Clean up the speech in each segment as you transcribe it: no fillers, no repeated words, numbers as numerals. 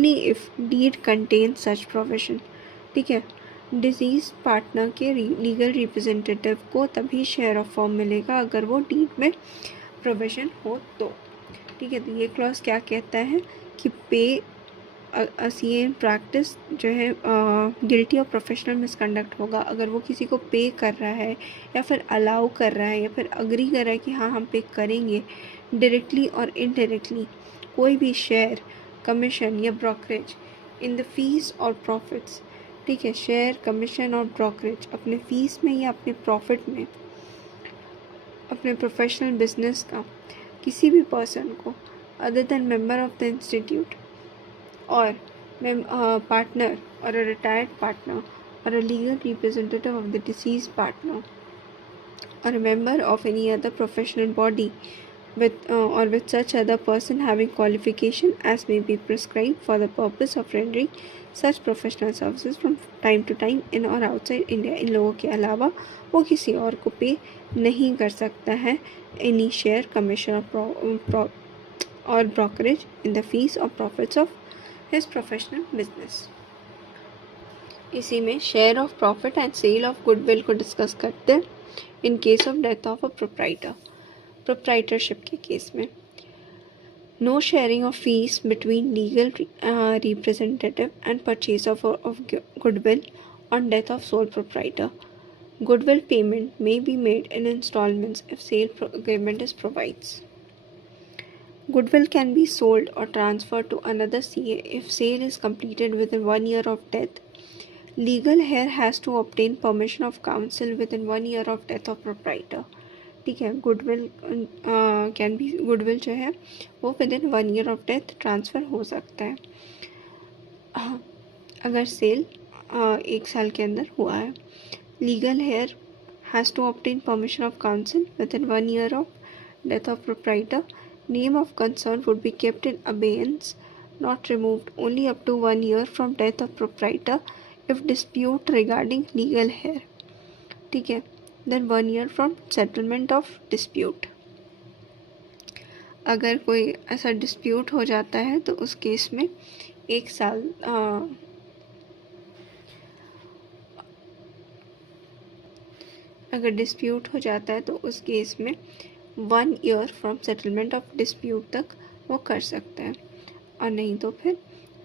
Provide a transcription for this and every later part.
only if deed contains such provision। ठीक है, disease partner के लीगल रिप्रेजेंटेटिव को तभी शेयर ऑफ फॉर्म मिलेगा अगर वो डीड में प्रोविजन हो तो। ठीक है, तो ये क्लॉज क्या कहता है कि पे सी इन प्रैक्टिस जो है गिल्टी ऑफ प्रोफेशनल मिसकंडक्ट होगा अगर वो किसी को पे कर रहा है या फिर अलाउ कर रहा है या फिर अग्री कर रहा है कि हाँ हम पे करेंगे, डायरेक्टली और इनडायरेक्टली कोई भी शेयर, कमीशन या ब्रोकरेज इन द फीस और प्रॉफिट्स। ठीक है, शेयर, कमीशन और ब्रोकरेज अपने फीस में या अपने प्रॉफिट में अपने प्रोफेशनल बिजनेस का किसी भी पर्सन को other than member of the institute or partner or a retired partner or a legal representative of the deceased partner or a member of any other professional body or with such other person having qualification as may be prescribed for the purpose of rendering such professional services from time to time in or outside India। इन लोगों के अलावा वो किसी और को पे नहीं कर सकता है any share, commission or brokerage in the fees or profits of his professional business। इसी में share of profit and sale of goodwill को डिस्कस करते हैं। In case of death of a proprietor, proprietorship के केस में no sharing of fees between legal representative and purchase of goodwill on death of sole proprietor. Goodwill payment may be made in installments if sale agreement is provides। Goodwill can be sold or transferred to another CA if sale is completed within 1 year of death। Legal heir has to obtain permission of counsel within 1 year of death of proprietor। ठीक है, goodwill can be, goodwill जो है वो with in 1 year of death transfer हो सकता है अगर cell 1 साल के अंदर हुआ है। Legal heir has to obtain permission of council within 1 year of death of proprietor. Name of concern would be kept in abeyance, not removed, only up to 1 year from death of proprietor if dispute regarding legal heir। ठीक है, then 1 year from settlement of dispute। अगर कोई ऐसा dispute हो जाता है तो उस केस में 1 साल अगर डिस्प्यूट हो जाता है तो उस केस में 1 year from settlement of dispute तक वो कर सकता है, और नहीं तो फिर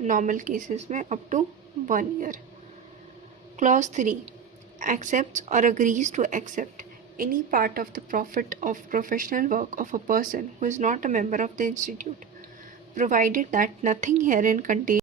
नॉर्मल केसेस में up to 1 year। Clause 3 accepts or agrees to accept any part of the profit of professional work of a person who is not a member of the institute, provided that nothing herein contains